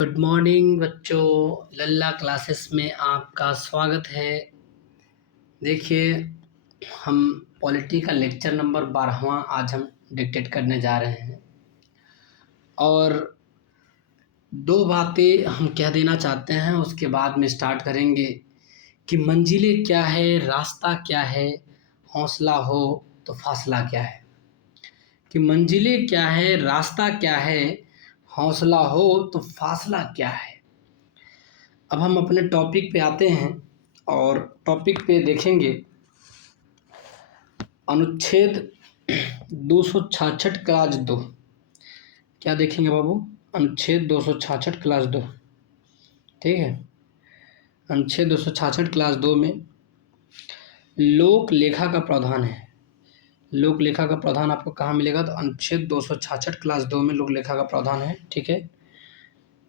Good morning बच्चों। लल्ला classes में आपका स्वागत है। देखिए, हम पॉलिटी का लेक्चर नंबर 12वां आज हम डिक्टेट करने जा रहे हैं और दो बातें हम कह देना चाहते हैं, उसके बाद में स्टार्ट करेंगे कि मंजिलें क्या है, रास्ता क्या है, हौसला हो तो फासला क्या है। कि मंजिलें क्या है, रास्ता क्या है, हौसला हो तो फासला क्या है। अब हम अपने टॉपिक पे आते हैं और टॉपिक पे देखेंगे अनुच्छेद 266 क्लास 2। क्या देखेंगे बाबू? अनुच्छेद 266 क्लास 2। ठीक है, अनुच्छेद 266 क्लास 2 में लोक लेखा का प्रावधान है। लोक लेखा का प्रावधान आपको कहाँ मिलेगा? तो अनुच्छेद 266 क्लास 2 में लोक लेखा का प्रावधान है। ठीक है,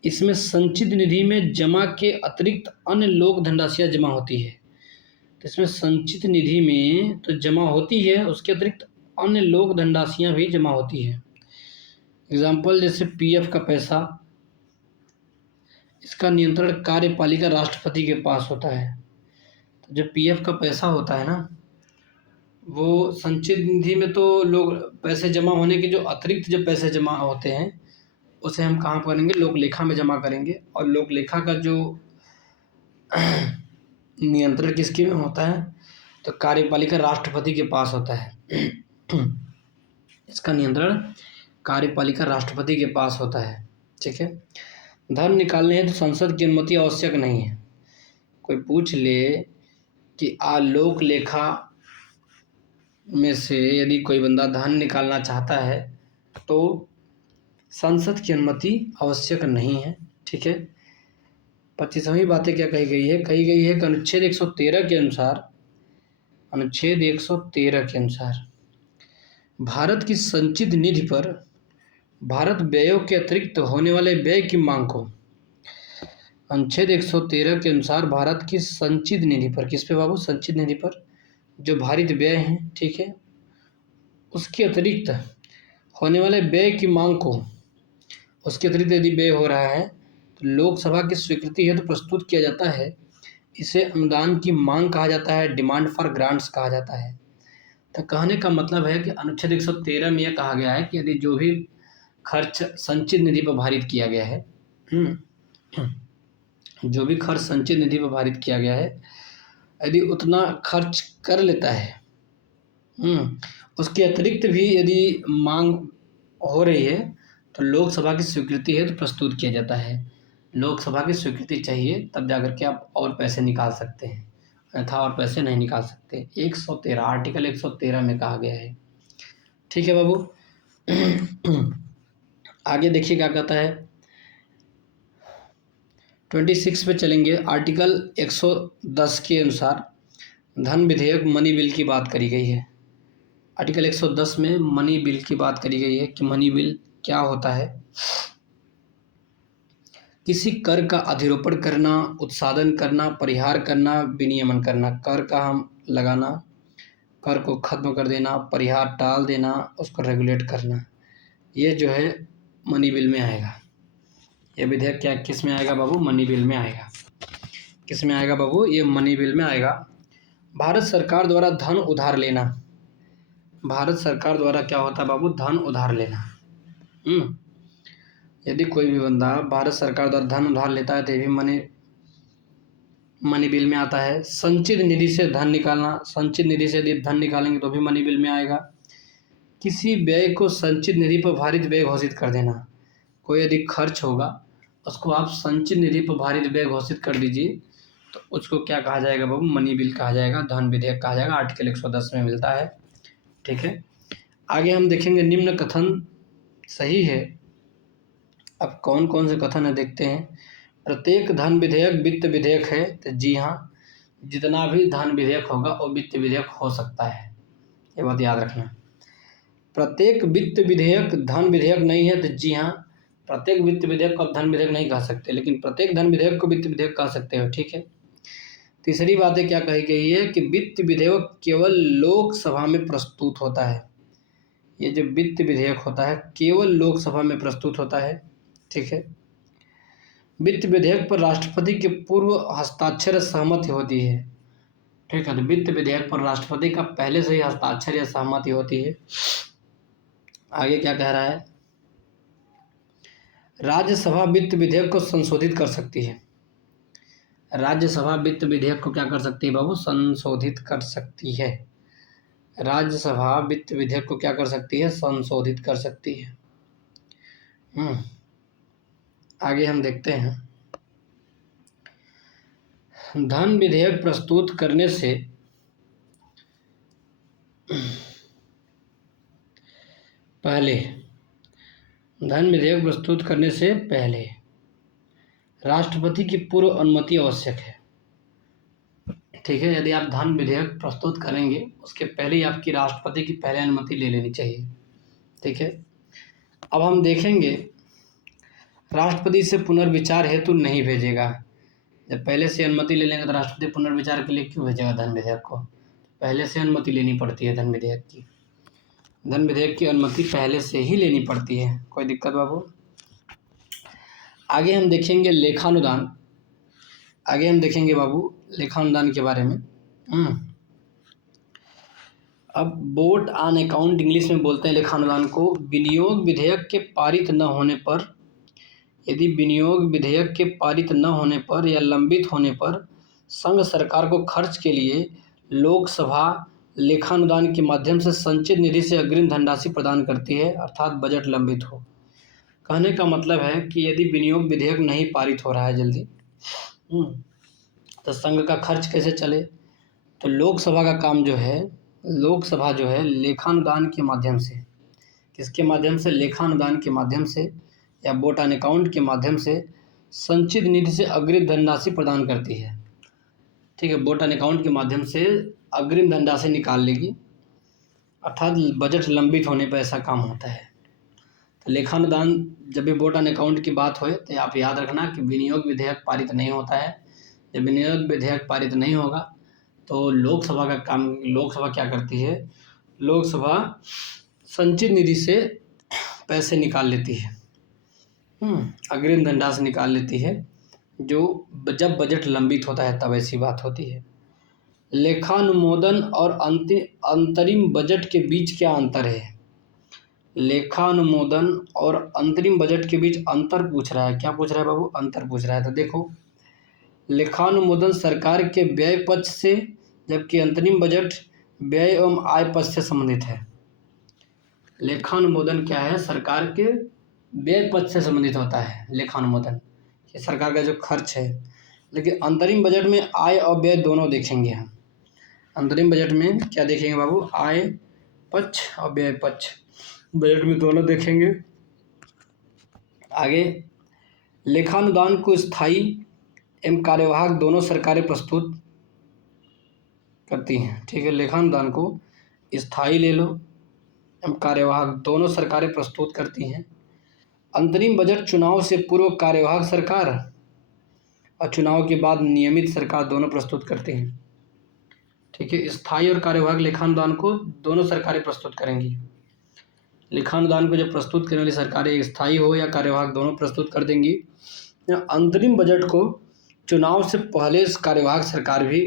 इसमें संचित निधि में जमा के अतिरिक्त अन्य लोक धनराशियाँ जमा होती है। तो इसमें संचित निधि में तो जमा होती है, उसके अतिरिक्त अन्य लोक धनराशियाँ भी जमा होती है। एग्जाम्पल जैसे पीएफ का पैसा, इसका नियंत्रण कार्यपालिका राष्ट्रपति के पास होता है। तो जो पीएफ का पैसा होता है ना, वो संचित निधि में तो लोग पैसे जमा होने के जो अतिरिक्त जब पैसे जमा होते हैं उसे हम कहाँ करेंगे? लोक लेखा में जमा करेंगे। और लोक लेखा का जो नियंत्रण किसके में होता है? तो कार्यपालिका राष्ट्रपति के पास होता है। इसका नियंत्रण कार्यपालिका राष्ट्रपति के पास होता है। ठीक है, धन निकालने हेतु संसद की अनुमति आवश्यक नहीं है। कोई पूछ ले कि लोक लेखा में से यदि कोई बंदा धन निकालना चाहता है तो संसद की अनुमति आवश्यक नहीं है। ठीक है, 25वीं बातें क्या कही गई है? कही गई है कि अनुच्छेद 113 के अनुसार, अनुच्छेद 113 के अनुसार भारत की संचित निधि पर भारत व्ययों के अतिरिक्त होने वाले व्यय की मांग को, अनुच्छेद 113 के अनुसार भारत की संचित निधि पर, किस पे बाबू? संचित निधि पर जो भारित व्यय हैं, ठीक है, उसके अतिरिक्त होने वाले व्यय की मांग को, उसके अतिरिक्त यदि व्यय हो रहा है तो लोकसभा की स्वीकृति हेतु प्रस्तुत किया जाता है। इसे अनुदान की मांग कहा जाता है, डिमांड फॉर ग्रांट्स कहा जाता है। तो कहने का मतलब है कि अनुच्छेद 113 में यह कहा गया है कि यदि जो भी खर्च संचित निधि पर भारित किया गया है, जो भी खर्च संचित निधि पर भारित किया गया है, यदि उतना खर्च कर लेता है, उसके अतिरिक्त भी यदि मांग हो रही है तो लोकसभा की स्वीकृति है तो प्रस्तुत किया जाता है। लोकसभा की स्वीकृति चाहिए तब जाकर के आप और पैसे निकाल सकते हैं, अन्यथा और पैसे नहीं निकाल सकते। 113 आर्टिकल 113 में कहा गया है। ठीक है बाबू। आगे देखिए क्या कहता है, 26 पे चलेंगे। आर्टिकल 110 के अनुसार धन विधेयक मनी बिल की बात करी गई है। आर्टिकल 110 में मनी बिल की बात करी गई है कि मनी बिल क्या होता है? किसी कर का अधिरोपण करना, उत्साधन करना, परिहार करना, विनियमन करना। कर का हम लगाना, कर को खत्म कर देना, परिहार टाल देना, उसको रेगुलेट करना, ये जो है मनी बिल में आएगा। ये विधेयक क्या किस में आएगा बाबू? मनी बिल में आएगा। किस में आएगा बाबू? ये मनी बिल में आएगा। भारत सरकार द्वारा धन उधार लेना। भारत सरकार द्वारा क्या होता है बाबू? धन उधार लेना। यदि कोई भी बंदा भारत सरकार द्वारा धन उधार लेता है तो ये भी मनी बिल में आता है। संचित निधि से धन निकालना, संचित निधि से यदि धन निकालेंगे तो भी मनी बिल में आएगा। किसी व्यय को संचित निधि पर भारित व्यय घोषित कर देना। कोई यदि खर्च होगा उसको आप संचित निधि पर भारित व्यय घोषित कर दीजिए तो उसको क्या कहा जाएगा बाबू? मनी बिल कहा जाएगा, धन विधेयक कहा जाएगा। आर्टिकल 110 में मिलता है। ठीक है, आगे हम देखेंगे निम्न कथन सही है। अब कौन कौन से कथन है देखते हैं। प्रत्येक धन विधेयक वित्त विधेयक है। तो जी हाँ, जितना भी धन विधेयक होगा वो वित्त विधेयक हो सकता है, ये बात याद रखना। प्रत्येक वित्त विधेयक धन विधेयक नहीं है। तो जी हाँ, प्रत्येक वित्त विधेयक को आप धन विधेयक नहीं कह सकते, लेकिन प्रत्येक धन विधेयक को वित्त विधेयक कह सकते हो। ठीक है, तीसरी बातें क्या कही गई है कि वित्त विधेयक केवल लोकसभा में प्रस्तुत होता है। ये जो वित्त विधेयक होता है केवल लोकसभा में प्रस्तुत होता है। ठीक है, वित्त विधेयक पर राष्ट्रपति के पूर्व हस्ताक्षर सहमति होती है। ठीक है, तो वित्त विधेयक पर राष्ट्रपति का पहले से ही हस्ताक्षर या सहमति होती है। आगे क्या कह रहा है, राज्यसभा वित्त विधेयक को संशोधित कर सकती है। राज्यसभा वित्त विधेयक को क्या कर सकती है बाबू, संशोधित कर सकती है। राज्यसभा वित्त विधेयक को क्या कर सकती है, संशोधित कर सकती है। आगे हम देखते हैं, धन विधेयक प्रस्तुत करने से पहले, धन विधेयक प्रस्तुत करने से पहले राष्ट्रपति की पूर्व अनुमति आवश्यक है। ठीक है, यदि आप धन विधेयक प्रस्तुत करेंगे उसके पहले ही आपकी राष्ट्रपति की पहले अनुमति ले लेनी चाहिए। ठीक है, अब हम देखेंगे राष्ट्रपति से पुनर्विचार हेतु नहीं भेजेगा। जब पहले से अनुमति ले लेंगे तो राष्ट्रपति पुनर्विचार के लिए क्यों भेजेगा धन विधेयक को, पहले से अनुमति लेनी पड़ती है। धन विधेयक की अनुमति पहले से ही लेनी पड़ती है। कोई दिक्कत बाबू। आगे हम देखेंगे लेखानुदान। आगे हम देखेंगे बाबू लेखानुदान के बारे में। अब बोर्ड ऑन अकाउंट इंग्लिश में बोलते हैं लेखानुदान को। विनियोग विधेयक के पारित न होने पर, यदि विनियोग विधेयक के पारित न होने पर या लंबित होने पर संघ सरकार को खर्च के लिए लोकसभा लेखानुदान के माध्यम से संचित निधि से अग्रिम धनराशि प्रदान करती है, अर्थात बजट लंबित हो। कहने का मतलब है कि यदि विनियोग विधेयक नहीं पारित हो रहा है जल्दी, तो संघ का खर्च कैसे चले, तो लोकसभा का काम जो है, लोकसभा जो है लेखानुदान के माध्यम से, किसके माध्यम से, लेखानुदान के माध्यम से या बोर्ड ऑन अकाउंट के माध्यम से संचित निधि से अग्रिम धनराशि प्रदान करती है। ठीक है, बोर्ड ऑन अकाउंट के माध्यम से अग्रिम धनराशि निकाल लेगी, अर्थात बजट लंबित होने पर ऐसा काम होता है। तो लेखानुदान जब भी बोर्ड ऑन अकाउंट की बात हो तो आप याद रखना कि विनियोग विधेयक पारित नहीं होता है। जब विनियोग विधेयक पारित नहीं होगा तो लोकसभा का काम, लोकसभा क्या करती है, लोकसभा संचित निधि से पैसे निकाल लेती है, अग्रिम धनराशि निकाल लेती है, जो जब बजट लंबित होता है तब ऐसी बात होती है। लेखानुमोदन और अंतरिम बजट के बीच क्या अंतर है। लेखानुमोदन और अंतरिम बजट के बीच अंतर पूछ रहा है। क्या पूछ रहा है बाबू, अंतर पूछ रहा है। तो देखो, लेखानुमोदन सरकार के व्यय पक्ष से, जबकि अंतरिम बजट व्यय एवं आय पक्ष से संबंधित है। लेखानुमोदन क्या है, सरकार के व्यय पक्ष से संबंधित होता है लेखानुमोदन, कि सरकार का जो खर्च है। लेकिन अंतरिम बजट में आय और व्यय दोनों देखेंगे हम। अंतरिम बजट में क्या देखेंगे बाबू, आय पक्ष और व्यय पक्ष, बजट में दोनों देखेंगे। आगे, लेखानुदान को स्थायी एवं कार्यवाहक दोनों सरकारें प्रस्तुत करती हैं। ठीक है, लेखानुदान को स्थायी ले लो एवं कार्यवाहक दोनों सरकारें प्रस्तुत करती हैं। अंतरिम बजट चुनाव से पूर्व कार्यवाहक सरकार और चुनाव के बाद नियमित सरकार दोनों प्रस्तुत करते हैं। ठीक है, स्थायी और कार्यवाहक लेखानुदान को दोनों सरकारें प्रस्तुत करेंगी। लेखानुदान को जब प्रस्तुत करने वाली सरकारें स्थायी हो या कार्यवाहक दोनों प्रस्तुत कर देंगी। अंतरिम बजट को चुनाव से पहले कार्यवाहक सरकार भी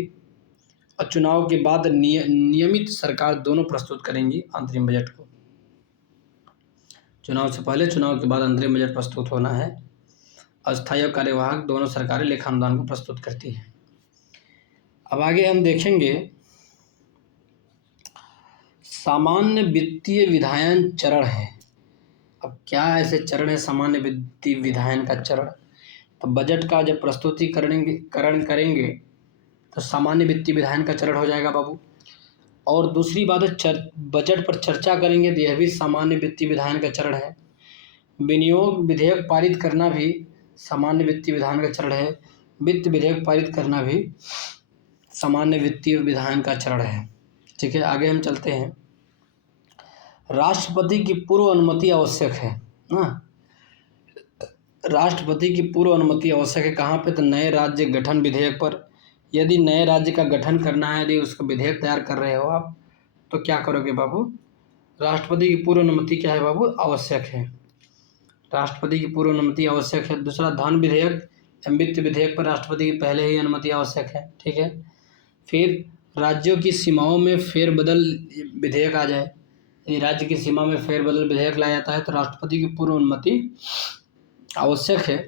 और चुनाव के बाद नियमित सरकार दोनों प्रस्तुत करेंगी अंतरिम बजट को। चुनाव से पहले, चुनाव के बाद अंतरिम बजट प्रस्तुत होना है। अस्थायी और कार्यवाहक दोनों सरकारें लेखानुदान को प्रस्तुत करती हैं। अब आगे हम देखेंगे सामान्य वित्तीय विधायन चरण है। अब क्या ऐसे चरण है सामान्य वित्तीय विधायन का चरण, तो बजट का जब प्रस्तुतिकरण करेंगे तो सामान्य वित्तीय विधायन का चरण हो जाएगा बाबू। और दूसरी बात है, बजट पर चर्चा करेंगे तो यह भी सामान्य वित्तीय विधायन का चरण है। विनियोग विधेयक पारित करना भी सामान्य वित्तीय विधायन का चरण है। वित्त विधेयक पारित करना भी सामान्य वित्तीय विधायन का चरण है। ठीक है, आगे हम चलते हैं। राष्ट्रपति की पूर्व अनुमति आवश्यक है ना, राष्ट्रपति की पूर्व अनुमति आवश्यक है। कहाँ पे, तो नए राज्य गठन विधेयक पर। यदि नए राज्य का गठन करना है, यदि उसका विधेयक तैयार कर रहे हो आप, तो क्या करोगे बाबू, राष्ट्रपति की पूर्व अनुमति क्या है बाबू, आवश्यक है। राष्ट्रपति की पूर्व अनुमति आवश्यक है। दूसरा, धन विधेयक वित्त विधेयक पर राष्ट्रपति की पहले ही अनुमति आवश्यक है। ठीक है। फिर राज्यों की सीमाओं में फेरबदल विधेयक आ जाए, यदि राज्य की सीमा में फेरबदल विधेयक लाया जाता है तो राष्ट्रपति की पूर्व अनुमति आवश्यक है।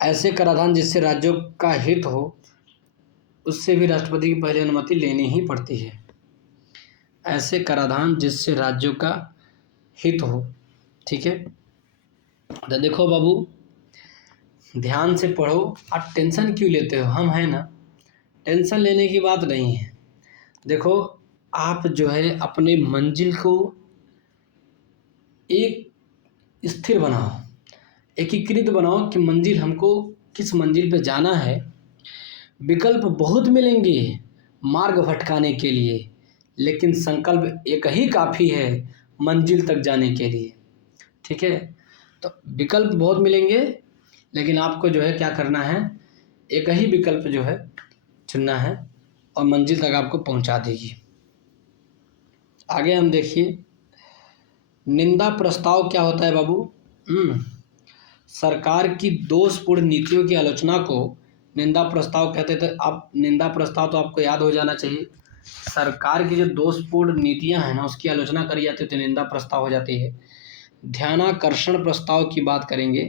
ऐसे कराधान जिससे राज्यों का हित हो, उससे भी राष्ट्रपति की पहले अनुमति लेनी ही पड़ती है। ऐसे कराधान जिससे राज्यों का हित हो। ठीक है। तो देखो बाबू, ध्यान से पढ़ो। आप टेंशन क्यों लेते हो? हम हैं ना, टेंशन लेने की बात नहीं है। देखो, आप जो है अपने मंजिल को एक स्थिर बनाओ, एकीकृत बनाओ कि मंजिल हमको किस मंजिल पे जाना है। विकल्प बहुत मिलेंगे मार्ग भटकाने के लिए, लेकिन संकल्प एक ही काफ़ी है मंजिल तक जाने के लिए। ठीक है। तो विकल्प बहुत मिलेंगे, लेकिन आपको जो है क्या करना है, एक ही विकल्प जो है चुनना है और मंजिल तक आपको पहुंचा देगी। आगे हम देखिए, निंदा प्रस्ताव क्या होता है बाबू? सरकार की दोषपूर्ण नीतियों की आलोचना को निंदा प्रस्ताव कहते थे। अब निंदा प्रस्ताव तो आपको याद हो जाना चाहिए। सरकार की जो दोषपूर्ण नीतियां हैं ना, उसकी आलोचना करी जाती है तो निंदा प्रस्ताव हो जाती है। ध्यानाकर्षण प्रस्ताव की बात करेंगे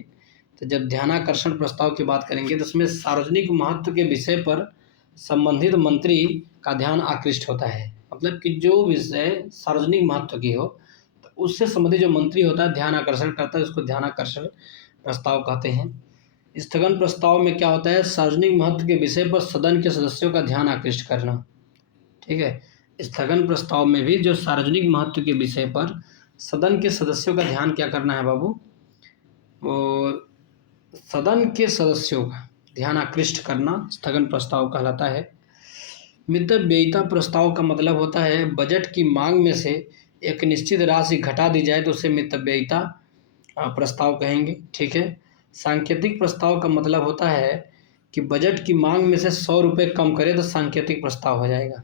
तो जब ध्यानाकर्षण प्रस्ताव की बात करेंगे तो उसमें सार्वजनिक महत्व के विषय पर संबंधित मंत्री का ध्यान आकृष्ट होता है। मतलब कि जो विषय सार्वजनिक महत्व की हो तो उससे संबंधित जो मंत्री होता है ध्यान आकर्षण करता है, उसको ध्यानाकर्षण प्रस्ताव कहते हैं। स्थगन प्रस्ताव में क्या होता है, सार्वजनिक महत्व के विषय पर सदन के सदस्यों का ध्यान आकृष्ट करना। ठीक है। स्थगन प्रस्ताव में भी जो सार्वजनिक महत्व के विषय पर सदन के सदस्यों का ध्यान क्या करना है बाबू, वो सदन के सदस्यों का ध्यान आकृष्ट करना स्थगन प्रस्ताव कहलाता है। मितव्ययिता प्रस्ताव का मतलब होता है बजट की मांग में से एक निश्चित राशि घटा दी जाए तो उसे मितव्ययिता प्रस्ताव कहेंगे। ठीक है। सांकेतिक प्रस्ताव का मतलब होता है कि बजट की मांग में से 100 रुपये कम करे तो सांकेतिक प्रस्ताव हो जाएगा।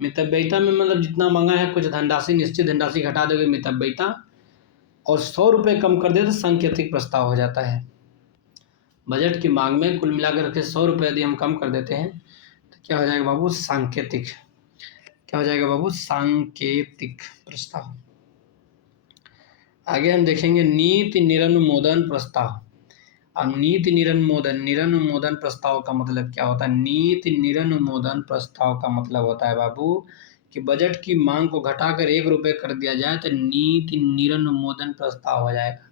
मितव्ययिता में मतलब जितना मांगा है कुछ धनराशि, निश्चित धनराशि घटा दोगे मितव्ययिता, और 100 रुपये कम कर दे तो सांकेतिक प्रस्ताव हो जाता है। बजट की मांग में कुल मिलाकर के 100 रुपये यदि हम कम कर देते हैं तो क्या हो जाएगा बाबू, सांकेतिक। क्या हो जाएगा बाबू, सांकेतिक प्रस्ताव। आगे हम देखेंगे नीति निरनुमोदन प्रस्ताव। अब नीति निरनुमोदन प्रस्ताव का मतलब क्या होता है? नीति निरनुमोदन प्रस्ताव का मतलब होता है बाबू कि बजट की मांग को घटाकर 1 रुपये कर दिया जाए तो नीति निरनुमोदन प्रस्ताव हो जाएगा।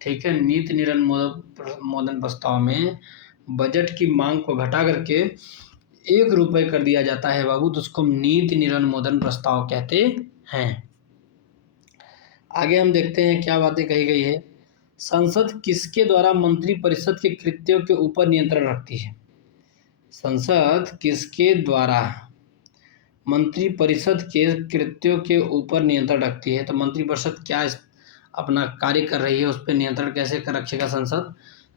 ठीक है। नीति निरनुमोदन प्रस्ताव में बजट की मांग को घटा करके 1 रुपये कर दिया जाता है बाबू, तो उसको नीति निरनुमोदन प्रस्ताव कहते हैं। आगे हम देखते हैं क्या बातें कही गई है। संसद किसके द्वारा मंत्रिपरिषद के कृत्यों के ऊपर नियंत्रण रखती है? संसद किसके द्वारा मंत्रिपरिषद के कृत्यों के ऊपर नियंत्रण रखती है? तो मंत्रिपरिषद क्या अपना कार्य कर रही है उस पर नियंत्रण कैसे कर रखेगा संसद?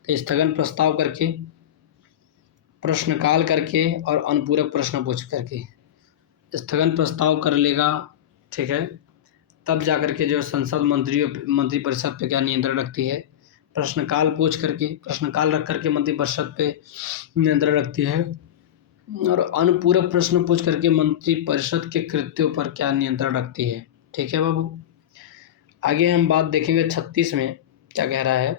तो स्थगन प्रस्ताव करके, प्रश्नकाल करके और अनुपूरक प्रश्न पूछ करके। स्थगन प्रस्ताव कर लेगा, ठीक है, तब जाकर के जो संसद मंत्रिपरिषद पे क्या नियंत्रण रखती है। प्रश्नकाल पूछ करके, प्रश्नकाल रख करके मंत्रिपरिषद पे नियंत्रण रखती है, और अनुपूरक प्रश्न पूछ करके मंत्रिपरिषद के कृत्यों पर क्या नियंत्रण रखती है। ठीक है बाबू। आगे हम बात देखेंगे 36 में क्या कह रहा है।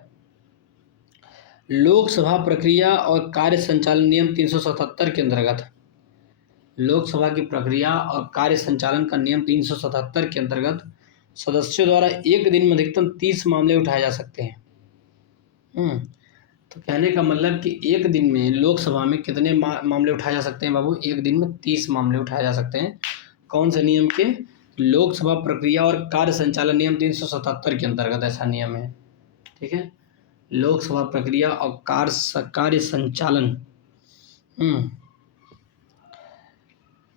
लोकसभा प्रक्रिया और कार्य संचालन नियम 377 के अंतर्गत, लोकसभा की प्रक्रिया और कार्य संचालन का नियम 377 के अंतर्गत सदस्यों द्वारा एक दिन में अधिकतम 30 मामले उठाए जा सकते हैं। तो कहने का मतलब कि एक दिन में लोकसभा में कितने मामले उठाए जा सकते हैं बाबू? एक दिन में 30 मामले उठाए जा सकते हैं। कौन से नियम के? लोकसभा प्रक्रिया और कार्य संचालन नियम 377 के अंतर्गत ऐसा नियम है। ठीक है। लोकसभा प्रक्रिया और कार्य संचालन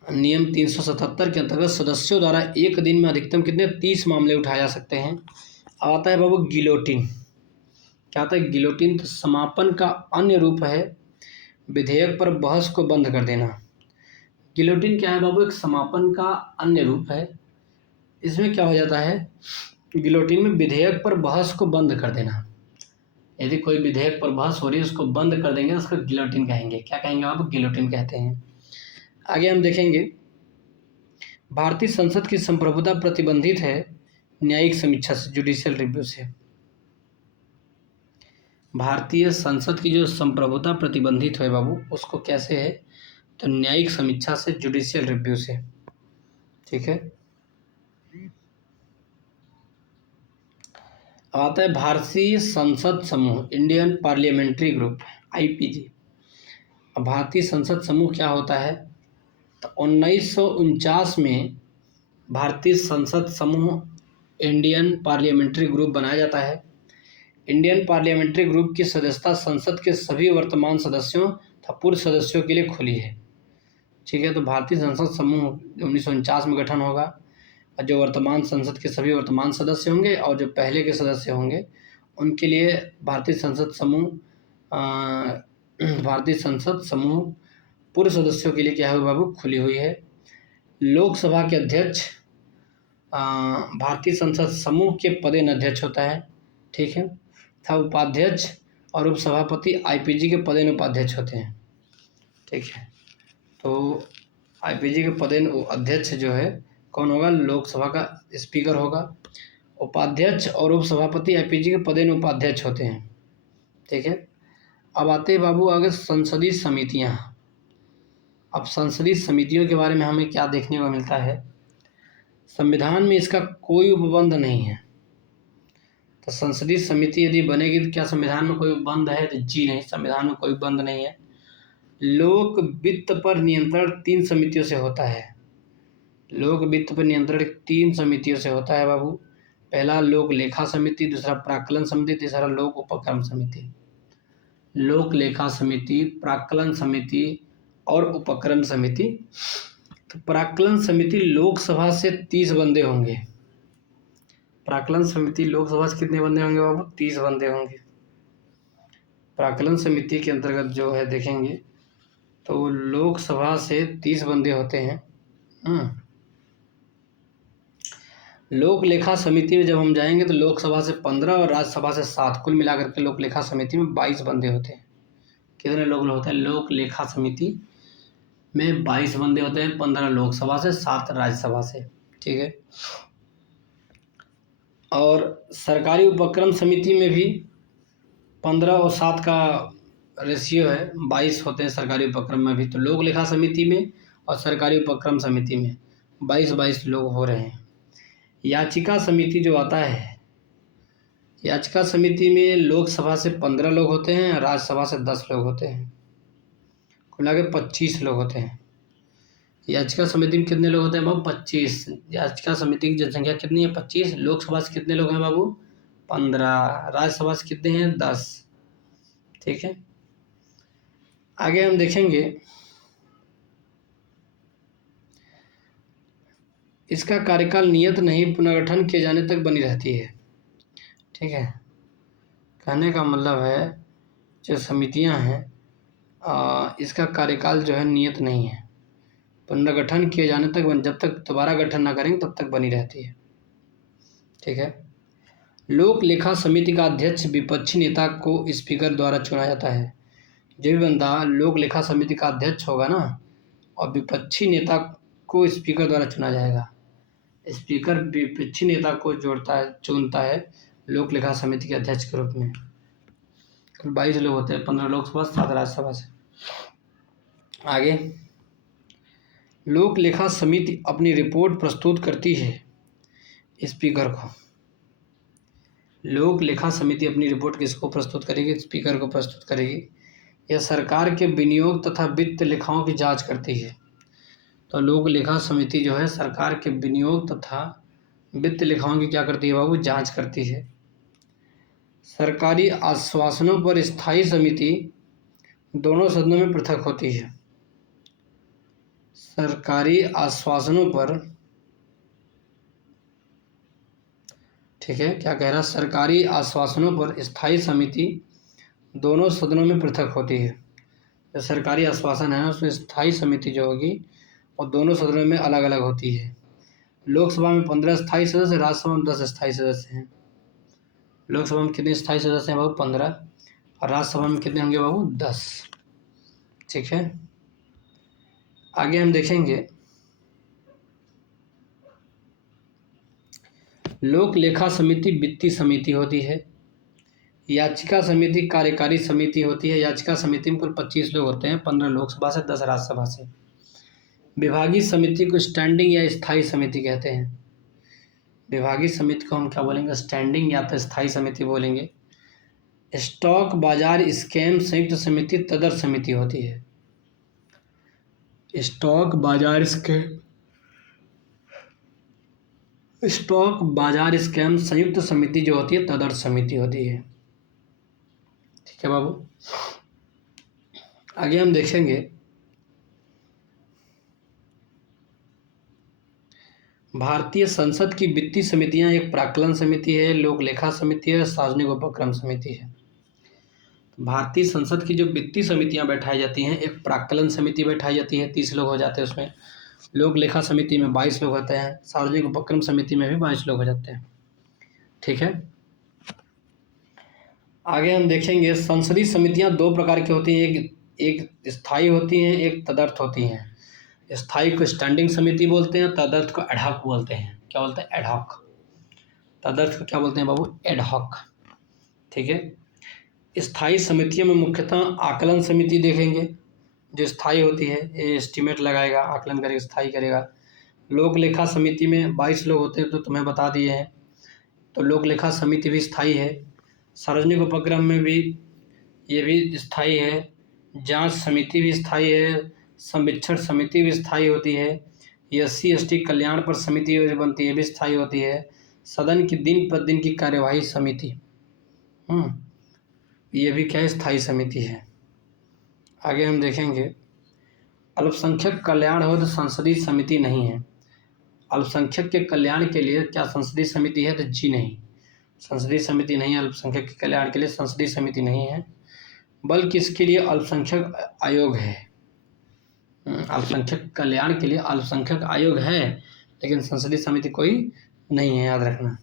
नियम 377 के अंतर्गत सदस्यों द्वारा एक दिन में अधिकतम कितने 30 मामले उठाए जा सकते हैं। अब आता है बाबू गिलोटिन। क्या आता है गिलोटिन? तो समापन का अन्य रूप है विधेयक पर बहस को बंद कर देना। गिलोटिन क्या है बाबू? एक समापन का अन्य रूप है। इसमें क्या हो जाता है, गिलोटिन में विधेयक पर बहस को बंद कर देना, यदि कोई विधेयक पर बहस हो रही है उसको बंद कर देंगे, उसको गिलोटिन कहेंगे। क्या कहेंगे आप? गिलोटिन कहते हैं। आगे हम देखेंगे, भारतीय संसद की संप्रभुता प्रतिबंधित है न्यायिक समीक्षा से, जुडिशियल रिव्यू से। भारतीय संसद की जो संप्रभुता प्रतिबंधित है बाबू, उसको कैसे है? तो न्यायिक समीक्षा से, जुडिशियल रिव्यू से। ठीक है। आता है भारतीय संसद समूह, इंडियन पार्लियामेंट्री ग्रुप, आईपीजी। अब भारतीय संसद समूह क्या होता है? तो 1949 में भारतीय संसद समूह इंडियन पार्लियामेंट्री ग्रुप बनाया जाता है। इंडियन पार्लियामेंट्री ग्रुप की सदस्यता संसद के सभी वर्तमान सदस्यों तथा पूर्व सदस्यों के लिए खुली है। ठीक है। तो भारतीय संसद समूह 1949 में गठन होगा, और जो वर्तमान संसद के सभी वर्तमान सदस्य होंगे और जो पहले के सदस्य होंगे उनके लिए भारतीय संसद समूह पूर्व सदस्यों के लिए क्या है बाबू? खुली हुई है। लोकसभा के अध्यक्ष भारतीय संसद समूह के पदेन अध्यक्ष होता है। ठीक है। तथा उपाध्यक्ष और उपसभापति आईपीजी के पदेन उपाध्यक्ष होते हैं। ठीक है। तो आईपीजी के पदेन अध्यक्ष जो है कौन होगा? लोकसभा का स्पीकर होगा। उपाध्यक्ष और उपसभापति आईपीजी के पदेन उपाध्यक्ष होते हैं। ठीक है। अब आते हैं बाबू आगे संसदीय समितियां। अब संसदीय समितियों के बारे में हमें क्या देखने को मिलता है? संविधान में इसका कोई उपबंध नहीं है। तो संसदीय समिति यदि बनेगी तो क्या संविधान में कोई उपबंध है? तो जी नहीं, संविधान में कोई उपबंध नहीं है। लोक वित्त पर नियंत्रण 3 समितियों से होता है। लोक वित्त पर नियंत्रण 3 समितियों से होता है बाबू। पहला लोक लेखा समिति, दूसरा प्राक्कलन समिति, तीसरा लोक उपक्रम समिति। लोक लेखा समिति, प्राक्कलन समिति और उपक्रम समिति। तो प्राक्कलन समिति लोकसभा से 30 बंदे होंगे। प्राक्कलन समिति लोकसभा से कितने बंदे होंगे बाबू? 30 बंदे होंगे। प्राक्कलन समिति के अंतर्गत जो है देखेंगे तो लोकसभा से 30 बंदे होते हैं। लोक लेखा समिति में जब हम जाएंगे तो लोकसभा से 15 और राज्यसभा से 7, कुल मिलाकर के लोक लेखा समिति में 22 बंदे होते हैं। कितने लोग होते हैं? लोक लेखा समिति में 22 बंदे होते हैं, 15 लोकसभा से, 7 राज्यसभा से। ठीक है। और सरकारी उपक्रम समिति में भी 15 और 7 का रेशियो है, 22 होते हैं सरकारी उपक्रम में भी। तो लोक लेखा समिति में और सरकारी उपक्रम समिति में 22 लोग हो रहे हैं। याचिका समिति जो आता है, याचिका समिति में लोकसभा से 15 लोग होते हैं, राज्यसभा से 10 लोग होते हैं, कुल मिला के 25 लोग होते हैं। याचिका समिति में कितने लोग होते हैं बाबू? 25। याचिका समिति की जनसंख्या कितनी है? 25। लोकसभा से कितने लोग हैं बाबू? 15। राज्यसभा से कितने हैं? 10। ठीक है। आगे हम देखेंगे इसका कार्यकाल नियत नहीं, पुनर्गठन किए जाने तक बनी रहती है। ठीक है। कहने का मतलब है जो समितियां हैं इसका कार्यकाल जो है नियत नहीं है, पुनर्गठन किए जाने तक जब तक दोबारा गठन ना करेंगे तब तक बनी रहती है। ठीक है। लोक लेखा समिति का अध्यक्ष विपक्षी नेता को स्पीकर द्वारा चुना जाता है। जो भी बंदा लोक लेखा समिति का अध्यक्ष होगा ना, और विपक्षी नेता को स्पीकर द्वारा चुना जाएगा। स्पीकर विपक्षी नेता को चुनता है लोक लेखा समिति के अध्यक्ष के रूप में। 22 लोग होते हैं, 15 लोकसभा, 7 राज्यसभा से। आगे लोक लेखा समिति अपनी रिपोर्ट प्रस्तुत करती है स्पीकर को। लोक लेखा समिति अपनी रिपोर्ट किसको प्रस्तुत करेगी? स्पीकर को प्रस्तुत करेगी। यह सरकार के विनियोग तथा वित्त लेखाओं की जांच करती है। तो लोक लेखा समिति जो है सरकार के विनियोग तथा वित्त लेखाओं की क्या करती है बाबू? जांच करती है। सरकारी आश्वासनों पर स्थायी समिति दोनों सदनों में पृथक होती है। सरकारी आश्वासनों पर, ठीक है, क्या कह रहा है? सरकारी आश्वासनों पर स्थायी समिति दोनों सदनों में पृथक होती है। जो सरकारी आश्वासन है उसमें स्थायी समिति जो होगी और दोनों सदनों में अलग अलग होती है। लोकसभा में 15 स्थायी सदस्य, राज्यसभा में 10 स्थायी सदस्य हैं। लोकसभा में कितने स्थायी सदस्य हैं बाबू? 15। और राज्यसभा में कितने होंगे बाबू? 10। ठीक है, आगे हम देखेंगे लोक लेखा समिति वित्तीय समिति होती है, याचिका समिति कार्यकारी समिति होती है। याचिका समिति में कुल 25 लोग होते हैं, 15 लोकसभा से, 10 राज्यसभा से। विभागीय समिति को स्टैंडिंग या स्थायी समिति कहते हैं। विभागीय समिति को हम क्या बोलेंगे? स्टैंडिंग या तो स्थायी समिति बोलेंगे। स्टॉक बाजार स्कैम संयुक्त समिति तदर्थ समिति होती है। स्टॉक बाजार स्कैम संयुक्त समिति जो होती है तदर्थ समिति होती है। ठीक है बाबू, आगे हम देखेंगे भारतीय संसद की वित्तीय समितियां एक प्राक्कलन समिति है, लोक लेखा समिति है, सार्वजनिक उपक्रम समिति है। भारतीय संसद की जो वित्तीय समितियां बैठाई जाती हैं, एक प्राक्कलन समिति बैठाई जाती है, 30 लोग हो जाते हैं उसमें। लोक लेखा समिति में 22 लोग होते हैं, सार्वजनिक उपक्रम समिति में भी 22 लोग हो जाते हैं। ठीक है, आगे हम देखेंगे संसदीय समितियां 2 प्रकार की होती हैं, एक स्थायी होती हैं, एक तदर्थ होती हैं। स्थायी को स्टैंडिंग समिति बोलते हैं, तदर्थ को एडहॉक बोलते हैं। क्या बोलते हैं? एडहॉक। तदर्थ को क्या बोलते हैं बाबू? एडहॉक। ठीक है, स्थायी समितियों में मुख्यतः आकलन समिति देखेंगे जो स्थायी होती है, ये एस्टीमेट लगाएगा, आकलन करेगा, स्थायी करेगा। लोक लेखा समिति में 22 लोग होते हैं, तो तुम्हें बता दिए हैं, तो लोक लेखा समिति भी स्थायी है। सार्वजनिक उपक्रम में भी ये भी स्थायी है। जांच समिति भी स्थायी है, संरक्षण समिति भी स्थायी होती है। SC ST कल्याण पर समिति जो बनती है भी स्थायी होती है। सदन की दिन प्रतिदिन की कार्यवाही समिति ये भी क्या है? स्थायी समिति है। आगे हम देखेंगे अल्पसंख्यक कल्याण हो तो संसदीय समिति नहीं है। अल्पसंख्यक के कल्याण के लिए क्या संसदीय समिति है? तो जी नहीं, संसदीय समिति नहीं है। अल्पसंख्यक के कल्याण के लिए संसदीय समिति नहीं है, बल्कि इसके लिए अल्पसंख्यक आयोग है। अल्पसंख्यक कल्याण के लिए अल्पसंख्यक आयोग है, लेकिन संसदीय समिति कोई नहीं है, याद रखना।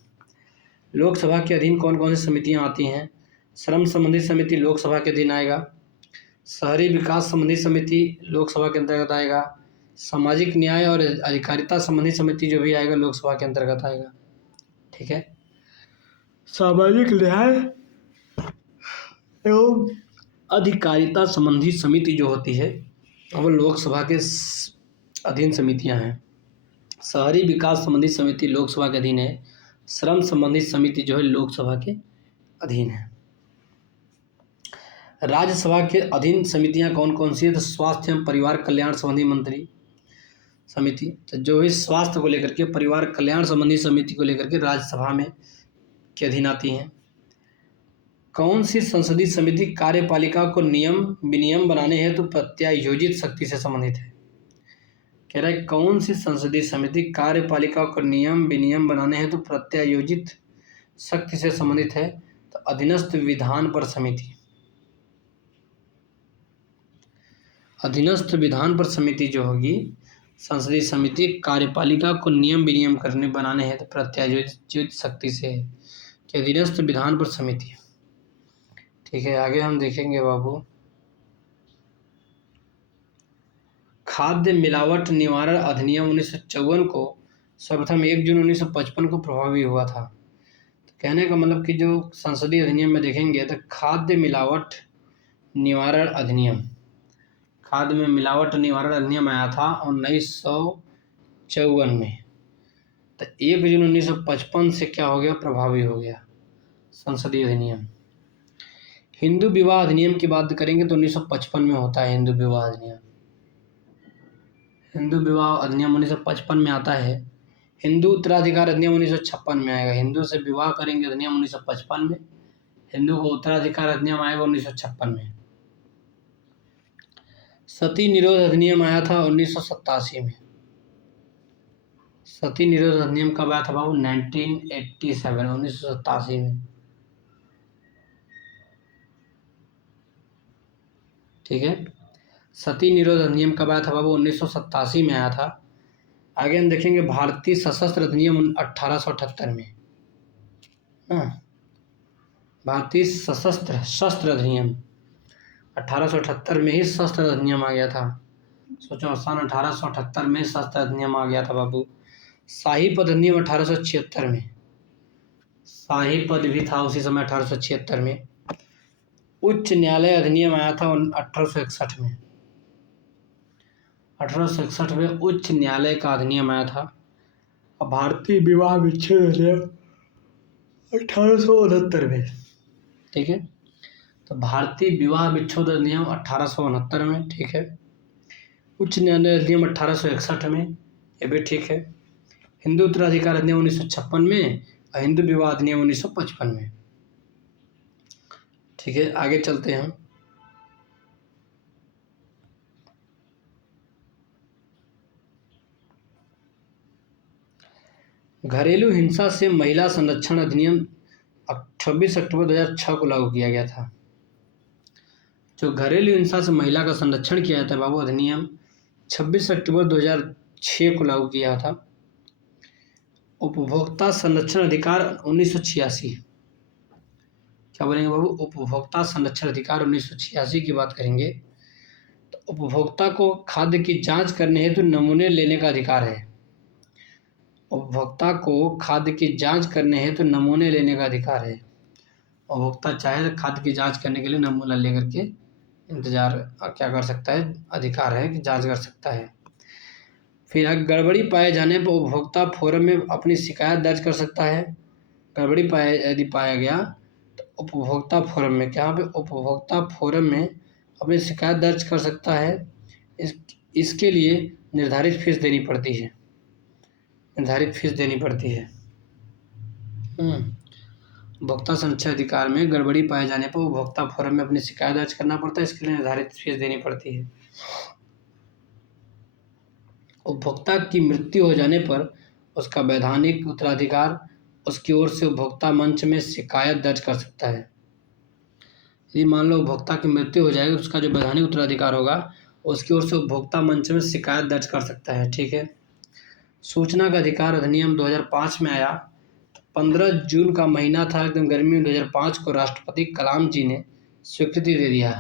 लोकसभा के अधीन कौन कौन सी समितियां आती हैं? श्रम संबंधी समिति लोकसभा के अधीन आएगा। शहरी विकास संबंधी समिति लोकसभा के अंतर्गत आएगा। सामाजिक न्याय और अधिकारिता संबंधी समिति जो भी आएगा लोकसभा के अंतर्गत आएगा। ठीक है, सामाजिक न्याय एवं अधिकारिता संबंधी समिति जो होती है वो लोकसभा के अधीन समितियां हैं। शहरी विकास संबंधी समिति लोकसभा के अधीन है। श्रम संबंधी समिति जो है लोकसभा के अधीन है। राज्यसभा के अधीन समितियां कौन कौन सी है? तो स्वास्थ्य एवं परिवार कल्याण संबंधी मंत्री समिति, तो जो भी स्वास्थ्य को लेकर के, परिवार कल्याण संबंधी समिति को लेकर के राज्यसभा में के अधीन आती हैं। कौन सी संसदीय समिति कार्यपालिका को नियम विनियम बनाने हेतु प्रत्यायोजित शक्ति से संबंधित है? कह रहा है कौन सी संसदीय समिति कार्यपालिका को नियम विनियम बनाने हेतु प्रत्यायोजित शक्ति से संबंधित है? तो अधीनस्थ विधान पर समिति। अधीनस्थ विधान पर समिति जो होगी संसदीय समिति कार्यपालिका को नियम विनियम करने बनाने हेतु प्रत्यायोजित शक्ति से है कि अधीनस्थ विधान पर समिति। ठीक है, आगे हम देखेंगे बाबू खाद्य मिलावट निवारण अधिनियम 1954 को सर्वप्रथम 1 जून 1955 को प्रभावी हुआ था। तो कहने का मतलब कि जो संसदीय अधिनियम में देखेंगे तो खाद्य मिलावट निवारण अधिनियम, खाद्य में मिलावट निवारण अधिनियम आया था 1954 में। तो 1 जून 1955 से क्या हो गया? प्रभावी हो गया संसदीय अधिनियम। हिंदू विवाह अधिनियम की बात करेंगे तो 1955 में होता है हिंदू विवाह अधिनियम। हिंदू विवाह अधिनियम 1955 में आता है। हिंदू उत्तराधिकार अधिनियम 1956 में आएगा। हिंदू से विवाह करेंगे अधिनियम 1955 में, हिंदू को उत्तराधिकार अधिनियम आएगा 1956 में। सती निरोध अधिनियम आया था 1987 में। सती निरोध अधिनियम कब आया था बाबू? 1987 में। ठीक है, सती निरोध अधिनियम कब आया था बाबू? 1987 में आया था। आगे हम देखेंगे भारतीय सशस्त्र अधिनियम 1878 में। भारतीय सशस्त्र शस्त्र अधिनियम 1878 में ही शस्त्र अधिनियम आ गया था। सोचो, सन 1878 में शस्त्र अधिनियम आ गया था बाबू। शाही पद अधिनियम 1876 में, शाही पद भी था उसी समय 1876 में। उच्च न्यायालय अधिनियम आया था 1861 में। 1861 में उच्च न्यायालय का अधिनियम आया था। और भारतीय विवाह विच्छेद अधिनियम 1869 में। ठीक है, तो भारतीय विवाह विच्छेद अधिनियम 1869 में। ठीक है, उच्च न्यायालय अधिनियम 1861 में, ये भी ठीक है। हिंदू उत्तराधिकार अधिनियम 1956 में और हिंदू विवाह अधिनियम 1955 में। ठीक है, आगे चलते हैं हम। घरेलू हिंसा से महिला संरक्षण अधिनियम 26 अक्टूबर 2006 को लागू किया गया था। जो घरेलू हिंसा से महिला का संरक्षण किया जाता है बाबू, अधिनियम 26 अक्टूबर 2006 को लागू किया था। उपभोक्ता संरक्षण अधिकार 1986, क्या बोलेंगे बाबू? उपभोक्ता संरक्षण अधिकार 1986 की बात करेंगे तो उपभोक्ता को खाद्य की जांच करने हेतु नमूने लेने का अधिकार है। उपभोक्ता को खाद्य की जांच करने हेतु नमूने लेने का अधिकार है। उपभोक्ता चाहे तो खाद्य की जांच करने के लिए नमूना लेकर के इंतजार क्या कर सकता है, अधिकार है कि जांच कर सकता है। फिर गड़बड़ी पाए जाने पर उपभोक्ता फोरम में अपनी शिकायत दर्ज कर सकता है। गड़बड़ी यदि पाया गया तो उपभोक्ता फोरम में, क्या पे उपभोक्ता फोरम में अपनी शिकायत दर्ज कर सकता है। इसके लिए निर्धारित फीस देनी पड़ती है, निर्धारित फीस देनी पड़ती है। उपभोक्ता संरक्षण अधिकार में गड़बड़ी पाए जाने पर उपभोक्ता फोरम में अपनी शिकायत दर्ज करना पड़ता है, इसके लिए निर्धारित फीस देनी पड़ती है। उपभोक्ता की मृत्यु हो जाने पर उसका वैधानिक उत्तराधिकार उसकी ओर से उपभोक्ता मंच में शिकायत दर्ज कर सकता है। यदि मान लो उपभोक्ता की मृत्यु हो जाएगी, उसका जो वैधानिक उत्तराधिकार होगा उसकी ओर से उपभोक्ता मंच में शिकायत दर्ज कर सकता है। ठीक है, सूचना का अधिकार अधिनियम 2005 में आया। 15 जून का महीना था, एकदम गर्मी में 2005 को राष्ट्रपति कलाम जी ने स्वीकृति दे दिया।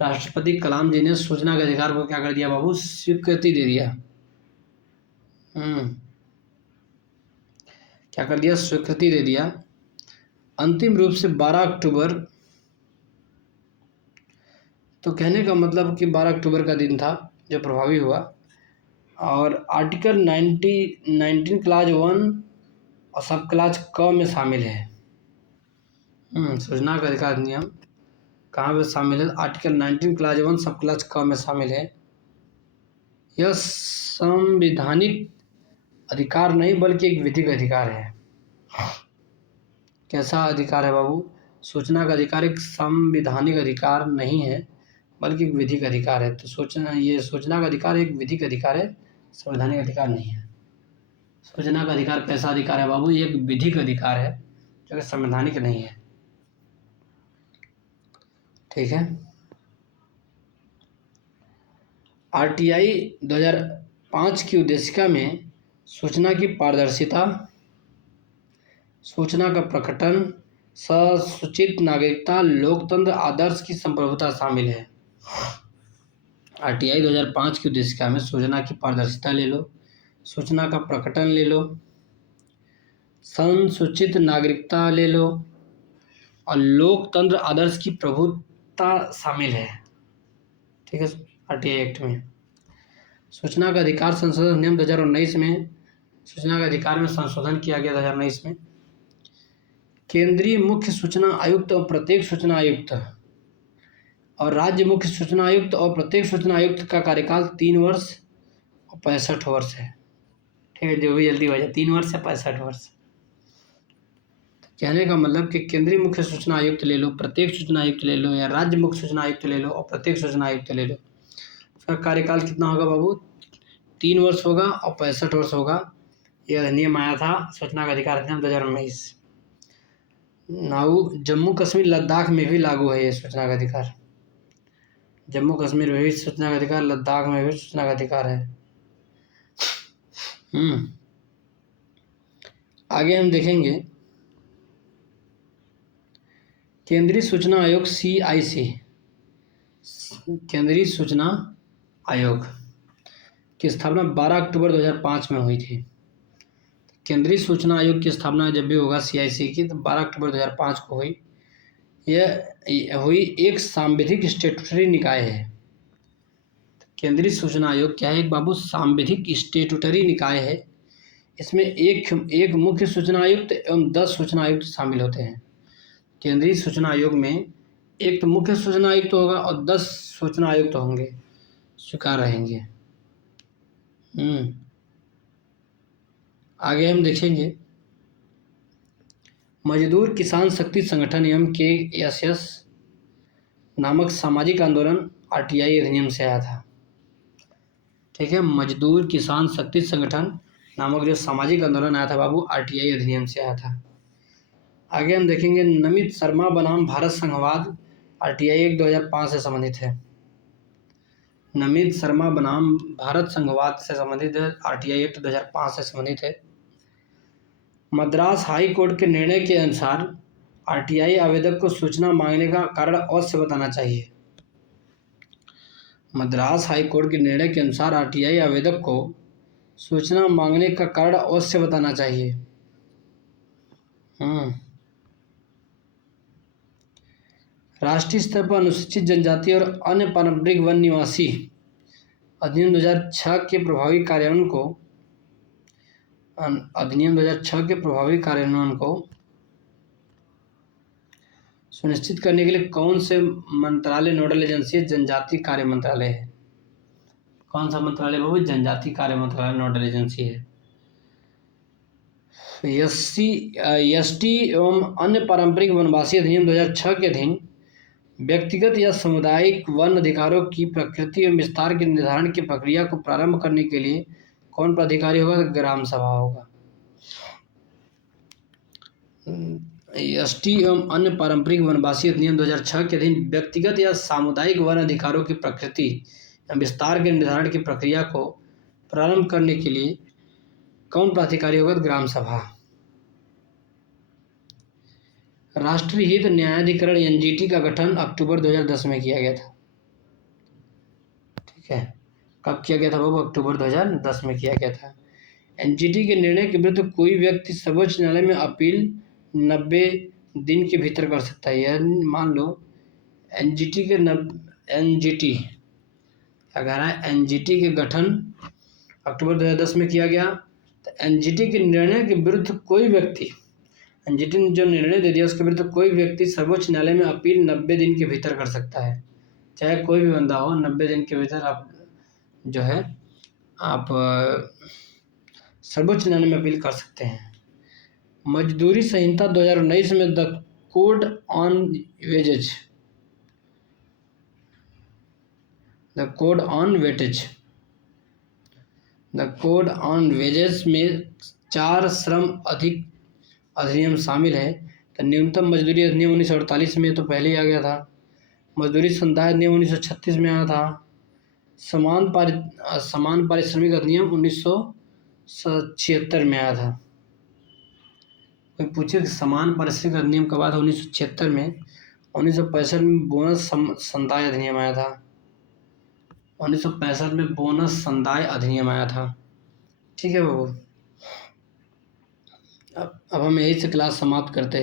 राष्ट्रपति कलाम जी ने सूचना के अधिकार को क्या कर दिया बाबू? स्वीकृति दे दिया। क्या कर दिया? स्वीकृति दे दिया। अंतिम रूप से 12 अक्टूबर, तो कहने का मतलब कि 12 अक्टूबर का दिन था जो प्रभावी हुआ। और आर्टिकल 19 क्लाज 1 और सब क्लाज क में शामिल है। सूचना का अधिकार नियम कहाँ पे शामिल है? आर्टिकल 19 क्लाज 1 सब क्लाज क में शामिल है। यह संवैधानिक अधिकार नहीं बल्कि एक विधिक अधिकार है। कैसा अधिकार है बाबू? सूचना का अधिकार एक संवैधानिक अधिकार नहीं है बल्कि एक विधिक अधिकार है। तो सूचना का अधिकार एक विधिक अधिकार है, संवैधानिक अधिकार नहीं है। सूचना का अधिकार कैसा अधिकार है बाबू? ये एक विधिक अधिकार है जो कि संवैधानिक नहीं है। ठीक है, आरटीआई 2005 की उद्देशिका में सूचना की पारदर्शिता, सूचना का प्रकटन, ससूचित नागरिकता, लोकतंत्र आदर्श की संप्रभुता शामिल है। आरटीआई 2005 की उद्देशिका में सूचना की पारदर्शिता ले लो, सूचना का प्रकटन ले लो, संसूचित नागरिकता ले लो और लोकतंत्र आदर्श की प्रभुता शामिल है। ठीक है, आरटीआई एक्ट में सूचना का अधिकार संशोधन नियम 2019 में सूचना का अधिकार में संशोधन किया गया 2019 में। केंद्रीय मुख्य सूचना आयुक्त और प्रत्येक सूचना आयुक्त और राज्य मुख्य सूचना आयुक्त और प्रत्येक सूचना आयुक्त का कार्यकाल 3 वर्ष और 65 वर्ष है। ठीक है, जो भी जल्दी हो जाए, 3 वर्ष या 65 वर्ष। कहने का मतलब कि केंद्रीय मुख्य सूचना आयुक्त ले लो, प्रत्येक सूचना आयुक्त ले लो या राज्य मुख्य सूचना आयुक्त ले लो और प्रत्येक सूचना आयुक्त ले लो, उसका कार्यकाल कितना होगा बाबू? 3 वर्ष होगा और 65 वर्ष होगा। यह अधिनियम आया था सूचना का अधिकार अधिनियम 2019। नाउ जम्मू कश्मीर लद्दाख में भी लागू है ये सूचना का अधिकार। जम्मू कश्मीर में भी सूचना का अधिकार, लद्दाख में भी सूचना का अधिकार है। आगे हम देखेंगे केंद्रीय सूचना आयोग CIC, केंद्रीय सूचना आयोग की स्थापना 12 अक्टूबर 2005 में हुई थी। केंद्रीय सूचना आयोग की स्थापना जब भी होगा CIC की तो 12 अक्टूबर 2005 को हुई। यह हुई एक सांविधिक स्टेटूटरी निकाय है। केंद्रीय सूचना आयोग क्या है? एक बाबू सांविधिक स्टेटूटरी निकाय है। इसमें एक मुख्य सूचना आयुक्त एवं 10 सूचना आयुक्त शामिल होते हैं। केंद्रीय सूचना आयोग में एक तो मुख्य सूचना आयुक्त होगा और 10 सूचना आयुक्त होंगे, स्वीकार रहेंगे। आगे हम देखेंगे मजदूर किसान शक्ति संगठन एवं KSS नामक सामाजिक आंदोलन RTI अधिनियम से आया था। ठीक है, मजदूर किसान शक्ति संगठन नामक जो सामाजिक आंदोलन आया था बाबू RTI अधिनियम से आया था। आगे हम देखेंगे नमित शर्मा बनाम भारत संघवाद RTI एक्ट 2005 से संबंधित है। नमित शर्मा बनाम भारत संघवाद से संबंधित है, RTI एक्ट 2005 से संबंधित है। मद्रास हाई कोर्ट के निर्णय के अनुसार RTI आवेदक को सूचना मांगने का कारण अवश्य बताना चाहिए। मद्रास हाई कोर्ट के निर्णय के अनुसार RTI आवेदक को सूचना मांगने का कारण अवश्य बताना चाहिए। राष्ट्रीय स्तर पर अनुसूचित जनजाति और अन्य पारंपरिक वन निवासी अधिनियम 2006 के प्रभावी कार्यान्वयन को सुनिश्चित करने के लिए कौन से मंत्रालय नोडल एजेंसी है? जनजाति कार्य मंत्रालय है। कौन सा मंत्रालय बाबू? जनजाति कार्य मंत्रालय नोडल एजेंसी है। ST एवं अन्य पारंपरिक वनवासी अधिनियम 2006 के अधीन व्यक्तिगत या सामुदायिक वन अधिकारों की प्रकृति एवं विस्तार के निर्धारण की प्रक्रिया को प्रारंभ करने के लिए कौन प्राधिकारी होगा? ग्राम सभा होगा। ST एवं अन्य पारंपरिक वनवासी अधिनियम 2006 के अधीन व्यक्तिगत या सामुदायिक वन अधिकारों की प्रकृति या विस्तार के निर्धारण की प्रक्रिया को प्रारंभ करने के लिए कौन प्राधिकारी होगा? ग्राम सभा। राष्ट्रीय हित न्यायाधिकरण NGT का गठन अक्टूबर 2010 में किया गया था। ठीक है, कब किया गया था बाबू? अक्टूबर 2010 में किया गया था। NGT के निर्णय के विरुद्ध कोई व्यक्ति सर्वोच्च न्यायालय में अपील 90 दिन के भीतर कर सकता है। यह मान लो NGT क्या कह रहा है? NGT के गठन अक्टूबर 2010 में किया गया। तो NGT के निर्णय के विरुद्ध कोई व्यक्ति, NGT ने जो निर्णय दे दिया उसके विरुद्ध कोई व्यक्ति सर्वोच्च न्यायालय में अपील 90 दिन के भीतर कर सकता है। चाहे कोई भी बंदा हो, 90 दिन के भीतर आप जो है आप सर्वोच्च न्यायालय में अपील कर सकते हैं। मजदूरी संहिता 2019 में द कोड ऑन वेजेज में 4 श्रम अधिनियम शामिल है। तो न्यूनतम मजदूरी अधिनियम 1948 में तो पहले ही आ गया था। मजदूरी संदाय अधिनियम 1936 में आया था। समान पारिश्रमिक अधिनियम 1976 में आया था। कोई पूछे कि समान पारिश्रमिक अधिनियम कब आया था? 1976 में। 1965 में बोनस संदाय अधिनियम आया था। 1965 में बोनस संदाय अधिनियम आया था। ठीक है बाबू, अब हम यही से क्लास समाप्त करते हैं।